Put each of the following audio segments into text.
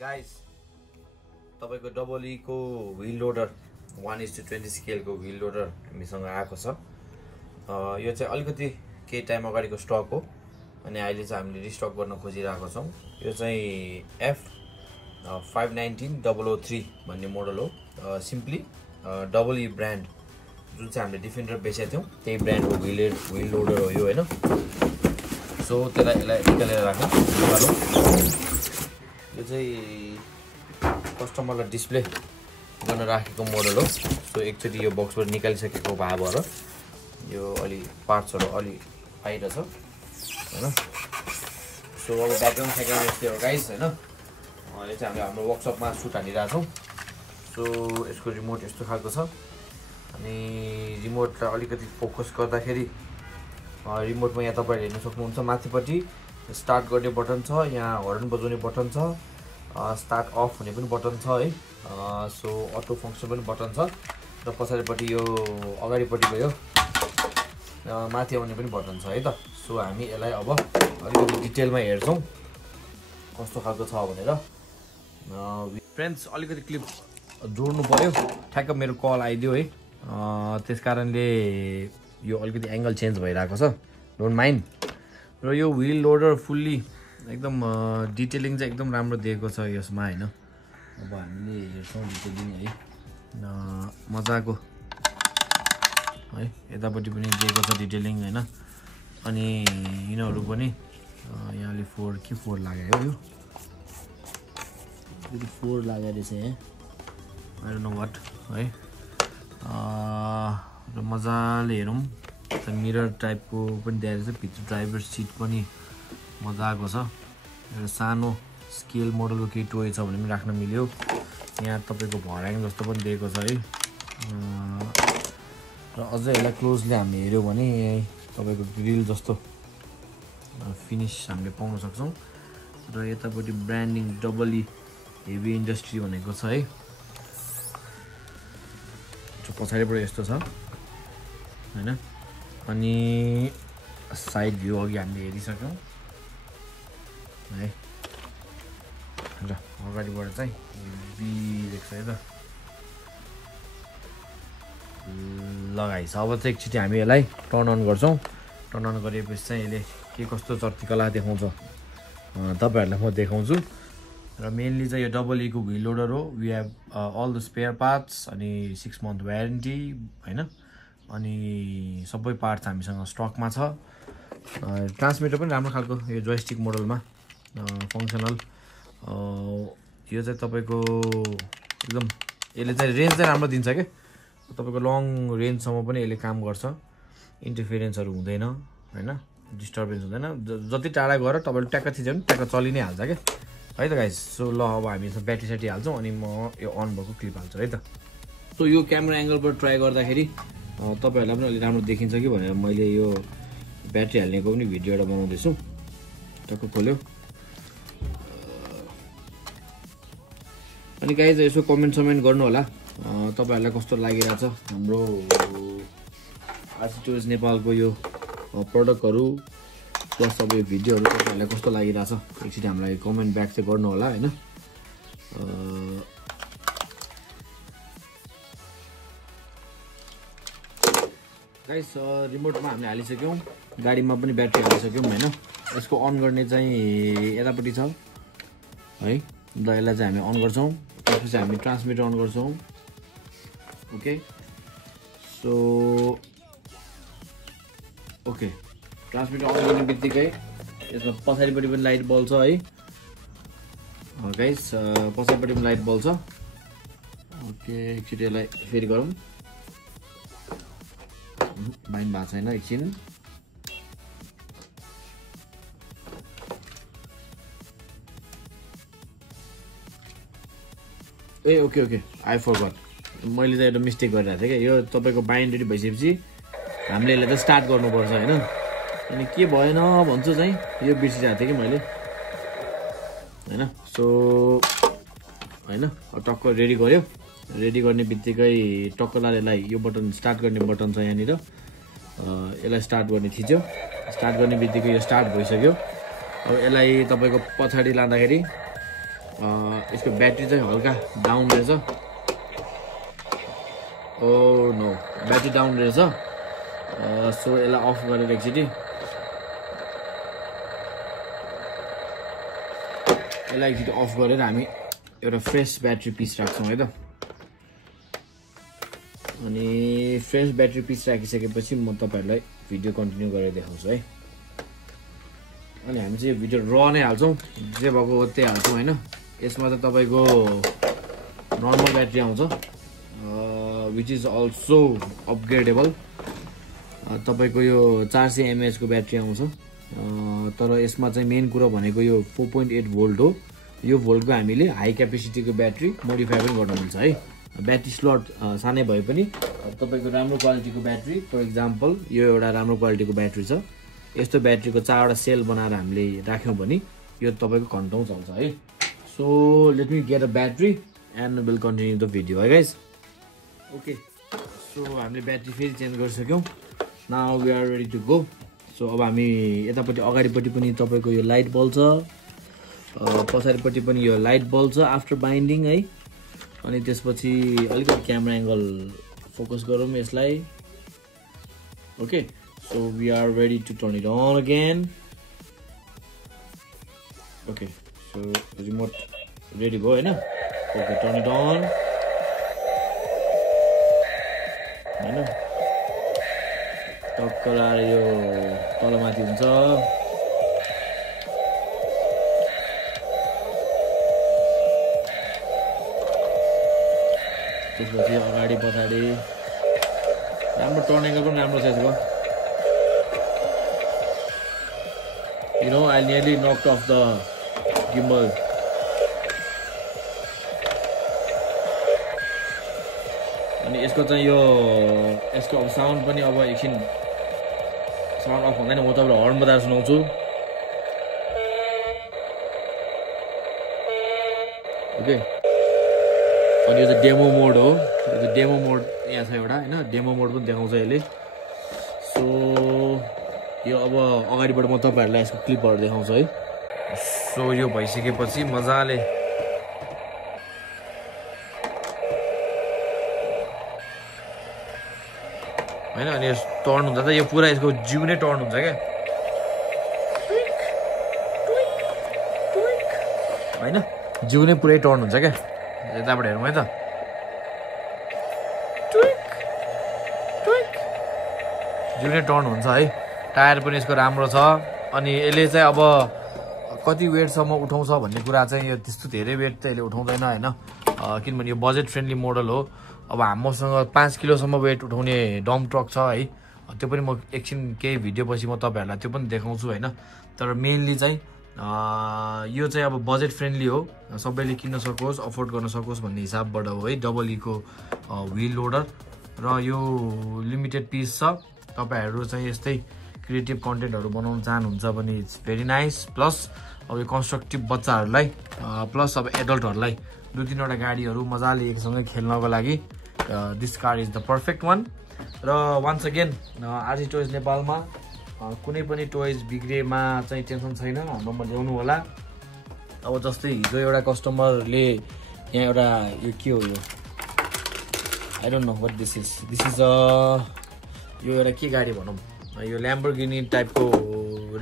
Guys तपाईको double E को wheel loader 1:20 scale को व्हील लोडर हामीसँग आएको छ। यो चाहिँ अलिकति केही टाइम अगाडिको स्टक हो अनि अहिले चाहिँ हामीले रिस्टक गर्न खोजिरहेको छौं। यो चाहिँ F519003 भन्ने मोडल हो। सिम्पली डबल ई ब्रान्ड जुन चाहिँ हामीले डिफेन्डर बेचेको थियौं त्यही ब्रान्डको व्हील लोडर हो यो हैन। सो त्यसलाई निकालेर राखौं। यो चाहिँ कस्टमरलाई डिस्प्ले गर्न राखेको मोडल हो। सो एकचोटी यो बक्सबाट निकालिसकेको भए भएर यो अलि पार्ट्सहरु अलि बाहिर छ हैन। सो अब ब्याकग्राउन्ड सेकेन्ड यस्तै हो गाइस हैन। यो चाहिँ हामीले हाम्रो वर्कसपमा सुट हानिरहेको छौं। सो यसको रिमोट यस्तो खालको छ अनि रिमोटलाई अलिकति फोकस गर्दाखेरि रिमोटमा यहाँ तपाईहरुले हेर्न सक्नुहुन्छ माथिपट्टि स्टार्ट गर्ने बटन छ, यहाँ हर्न बजाउने बटन छ, स्टार्ट अफ हुने पनि बटन छ है। सो अटो फंक्सन पनि बटन छ र पछाडिपट्टि यो अगाडिपट्टि भयो माथि आउने पनि बटन छ है त। सो हामी यसलाई अब अलिकति डिटेलमा हेर्छौं कस्तो खालको छ भनेर। फ्रेन्ड्स अलिकति क्लिप जोड्नु पर्यो, ठ्याक्क मेरो कल आइदियो है। त्यसकारणले यो अलिकति एंगल चेन्ज भइरहेको छ, डोन्ट माइन्ड। र यो व्हील लोडर फुल्ली एकदम डिटेलिङ चाहिँ एकदम राम्रो दिएको छ यसमा हैन। अब हामीले हेर्छौं डिटेलिङ है मजाको है। यतापट्टि पनि दिएको छ डिटेलिङ हैन। अनि यिनीहरु पनि यहाँले 4 लाग्यो यो 4 लाग्यो रहेछ है। आई डोन्ट नो व्हाट है। र मजाले हेरौं त मिरर टाइपको पनि दिएको छ। भित्र ड्राइभर सिट पनि मजाको छ। एउटा सानो स्केल मोडलको केही टोय छ भने पनि राख्न मिल्यो। यहाँ तपाईको भर्याङ जस्तो पनि दिएको छ है। र अझै यसलाई क्लोजली हामीले हेर्यो भने तपाईको ग्रिल जस्तो फिनिश हामीले पाउन सक्छौं। र यतापट्टि branding double E heavy industry भनेको छ है। पछाडिबाट यस्तो छ हैन। अनि साइड भ्यू अघि हामीले हेरिसक्यौं है। र अगाडिबाट चाहिँ बी देख्छ है त। ल गाइस अब चाहिँ एकचोटी हामी यसलाई टर्न अन गर्छौं। टर्न अन गरेपछि चाहिँ यसले के कस्तो चर्तीकला देखाउँछ तपाईहरुलाई म देखाउँछु। र मेनली चाहिँ यो डबल ई को व्हील लोडर हो। We have all the spare parts अनि 6 मन्थ वारेन्टी हैन। अनि सबै पार्ट्स हामीसँग स्टकमा छ। ट्रान्समिटर पनि राम्रो खालको यो जोयस्टिक मोडलमा फंक्सनल। यो चाहिँ तपाईको एकदम यसले चाहिँ रेन्ज चाहिँ राम्रो दिन्छ के। तपाईको लङ रेन्जसम्म पनि यसले काम गर्छ। इन्टरफेरेन्सहरु हुँदैन हैन, डिस्टर्बेन्स हुँदैन। जति टाढा गएर तपाईले ट्याक्क थिच्यो भने ट्याक्क चलि नै हाल्छ के है त गाइस। सो ल अब हामी ब्याट्री सेटी हाल्छौं अनि म यो अन भएको क्लिप हाल्छु है त। सो यो क्यामेरा एंगलबाट ट्राई गर्दाखेरि तपाईहरुलाई पनि अलि राम्रो देखिन्छ कि भनेर मैले यो ब्याट्री हाल्नेको पनि भिडियो एउटा बनाउँदै छु। टक्क खोल्यो। अनि गाइस यसो कमेन्ट गर्नु होला तपाईहरुलाई कस्तो लागिरहेछ हाम्रो आरसी टुर्स नेपालको यो प्रोडक्टहरु प्लस अब यो भिडियोहरु तपाईहरुलाई कस्तो लागिरहेछ एकचोटी हामीलाई कमेन्ट ब्याक चाहिँ गर्नु होला हैन। गाइस रिमोटमा हामीले हालिसक्यौं, गाडीमा पनि ब्याट्री हालिसक्यौं हैन। यसको अन गर्ने चाहिँ यतापट्टि छ है। ल यसलाई चाहिँ हामी अन गर्छौं। त्यसपछि हामी ट्रान्समिटर अन गर्छौं। Okay so okay transmitter on गर्ने बित्तिकै यसमा पछाडिपट्टि पनि लाइट बल्छ है गाइस। पछाडिपट्टि पनि लाइट बल्छ। ओके एकचोटी यसलाई फेरि गरौँ। बाइन्ड भएको छैन एकछिन। ए ओके ओके आई फरगट। मैले चाहिँ एउटा मिस्टेक गरिरहेको थिएँ क्या। यो तपाईको बाइन्ड रेडी भइसकेपछि हामीले यसलाई चाहिँ स्टार्ट गर्नुपर्छ हैन। अनि के भएन भन्छु चाहिँ यो बिर्सिरहेको थिएँ कि मैले हैन। सो हैन टक्क रेडी गर्यो। रेडी गर्ने बित्तिकै टक्क यसलाई यो बटन स्टार्ट गर्ने बटन छ यहाँनिर। यसलाई स्टार्ट गर्ने थिच्यो। स्टार्ट गर्ने बित्तिकै यो स्टार्ट भइसक्यो। अब यसलाई तपाईको पछाडी लाँदाखेरि यसको ब्याट्री चाहिँ हल्का डाउन रहेछ ओ नो ब्याट्री डाउन रहेछ सो यसलाई अफ गरेर एकचोटि यसलाई एकचोटि अफ गरेर हामी एउटा फ्रेस ब्याट्री पिस राख्छौँ है त अनि फ्रेस ब्याट्री पिस राखिसकेपछि म तपाईहरुलाई भिडियो कन्टिन्यू गरेर देखाउँछु है अनि हामी चाहिँ भिडियो र नै हाल्छौँ जे भएको त्यही हाल्छौँ हैन यसमा त तपाईको नर्मल ब्याट्री आउँछ which is also upgradable तपाईको यो 400 mAh को ब्याट्री आउँछ तर यसमा चाहिँ मेन कुरा भनेको यो 4.8 भोल्ट हो यो भोल्टको हामीले हाई क्यापेसिटी को ब्याट्री मोडिफाई पनि गर्न मिल्छ है ब्याट्री स्लट सानै भए पनि तपाईको राम्रो क्वालिटीको ब्याट्री फर एक्जाम्पल यो एउटा राम्रो क्वालिटीको ब्याट्री छ यस्तो ब्याट्रीको 4 वटा सेल बनाएर हामीले राख्यौं भने यो तपाईको घण्टौं चल्छ है so let me get a battery and will continue the video है गाइस ओके सो हामीले ब्याट्री फेरि चेन्ज गरिसक्यौं now we are ready to go so अब हामी यतापट्टि अगाडिपट्टि पनि तपाईको यो लाइट बल्ब छ पछाडिपट्टि पनि यो लाइट बल्ब छ आफ्टर बाइन्डिङ है अनि त्यसपछि अलिकति क्यामेरा एंगल फोकस गरौँ यसलाई okay so we are ready to turn it on again okay so remote ready भयो हैन ओके टर्न इट अन हैन टक्क लाएर यो तलमाथि हुन्छ त्यसपछि अगाडि पछाडि राम्रो टर्न एंगल पनि राम्रो छ यसको you know I nearly knocked off the gimbal अनि यसको चाहिँ यो यसको अब साउन्ड पनि अब एकछिन साउन्ड अफ हुँदैन म तपाईलाई हर्न बजाएर सुनाउँछु ओके अनि यो चाहिँ डेमो मोड हो यो चाहिँ डेमो मोड यहाँ छ एउटा हैन डेमो मोड पनि देखाउँछ यसले सो यो अब अगाडिबाट म तपाईहरुलाई यसको क्लिपहरु देखाउँछु है सो यो भइसकेपछि मजाले हैन अनि टर्न हुन्छ त यो पुरा यसको जिउ नै टर्न हुन्छ क्या हैन जिउ नै पुरै टर्न हुन्छ क्या यताबाट हेरौँ है त जिउ नै टर्न हुन्छ है टायर पनि यसको राम्रो छ अनि यसले चाहिँ अब कति वेटसम्म उठाउँछ भन्ने कुरा चाहिँ यो त्यस्तो धेरै वेट त यसले उठाउँदैन हैन किनभने यो बजेट फ्रेन्डली मोडल हो अब हामीसँग 5 किलोसम्म वेट उठाउने डम ट्रक छ है त्यो पनि म एकछिन केही भिडियो पछि म तपाईहरुलाई त्यो पनि देखाउँछु हैन तर मेनली चाहिँ यो चाहिँ अब बजेट फ्रेन्डली हो सबैले किन्न सकोस् अफोर्ड गर्न सकोस् भन्ने हिसाबबाट हो है डबल ई को व्हील लोडर र यो लिमिटेड पिस छ तपाईहरु चाहिँ यस्तै क्रिएटिभ कन्टेन्टहरु बनाउन चाहनुहुन्छ भने इट्स भेरी नाइस प्लस अब यो कन्स्ट्रक्टिभ बच्चाहरुलाई प्लस अब एडल्टहरुलाई दुई तीनवटा गाडीहरु मजाले एकसँगै खेल्नको लागि this car is the perfect one र वन्स अगेन आरजी टोयज नेपालमा कुनै पनि टोयज बिग्रेमा चाहिँ टेन्सन छैन हाम्रोमा ल्याउनु होला अब जस्तै हिजो एउटा कस्टमरले यहाँ एउटा यो के हो यो I don't know what this is यो एउटा के गाडी भनौं यो ल्याम्बोर्गिनी टाइपको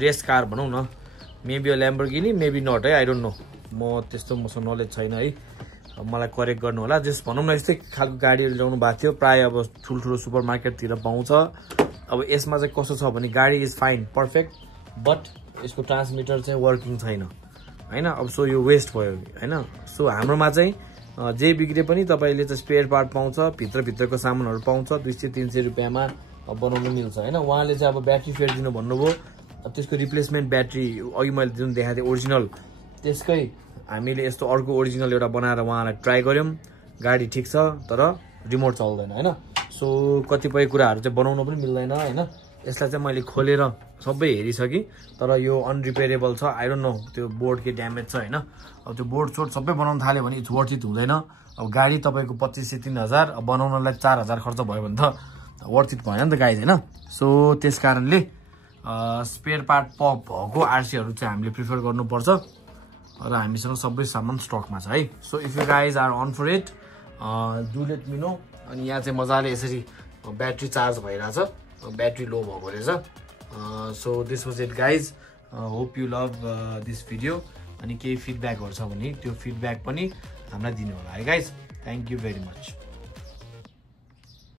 रेस कार भनौं न मेबी यो ल्याम्बोर्गिनी मेबी नट है आई डोन्ट नो म त्यस्तो मसँग नलेज छैन है मलाई करेक्ट गर्नु होला जस भनौं न यस्तै खालको गाडीहरु ल्याउनु भएको थियो प्राय अब ठुलठुलो सुपरमार्केटतिर पाउँछ अब यसमा चाहिँ कस्तो छ भने गाडी इज फाइन पर्फेक्ट बट यसको ट्रान्समिटर चाहिँ वर्किङ छैन हैन अब सो यो वेस्ट भयो हैन सो हाम्रोमा चाहिँ जे बिग्रे पनि तपाईले चाहिँ स्पेयर पार्ट पाउँछ भित्रको सामानहरु पाउँछ 200-300 रुपैयाँमा बनाउनु मिल्छ हैन उहाँले चाहिँ अब ब्याट्री फेर्दिनु भन्नुभयो त्यसको रिप्लेसमेन्ट ब्याट्री अघि मैले जुन देखाएको थिएँ ओरिजिनल त्यसकै हामीले यस्तो अर्को ओरिजिनल एउटा बनाएर उहाँलाई ट्राई गर्यौं गाडी ठीक छ तर रिमोट चल्दैन हैन सो कतिपय कुराहरु चाहिँ बनाउन पनि मिल्दैन हैन यसलाई चाहिँ मैले खोलेर सबै हेरिसके तर यो अनरिपेयरेबल छ आई डोन्ट नो त्यो बोर्ड के ड्यामेज छ हैन अब त्यो बोर्ड छोड सबै बनाउन थाल्यो भने इट्स वर्थ इट हुँदैन अब गाडी तपाईको 2500-3000 अब बनाउनलाई 4000 खर्च भयो भने त वर्थ इट भएन नि त गाइज हैन सो त्यसकारणले स्पेयर पार्ट भएको आरसीहरु चाहिँ हामीले प्रिफर गर्नुपर्छ र हामीसँग सबै सामान स्टकमा छ है। So if you guys are on for it do let me know. अनि यहाँ चाहिँ मजाले यसरी ब्याट्री चार्ज भइरहेछ, ब्याट्री लो भएको रहेछ। So this was it guys, hope you love this video. अनि केही फिडब्याकहरू छ भने त्यो फिडब्याक पनि हामीलाई दिनु होला है guys. Thank you very much.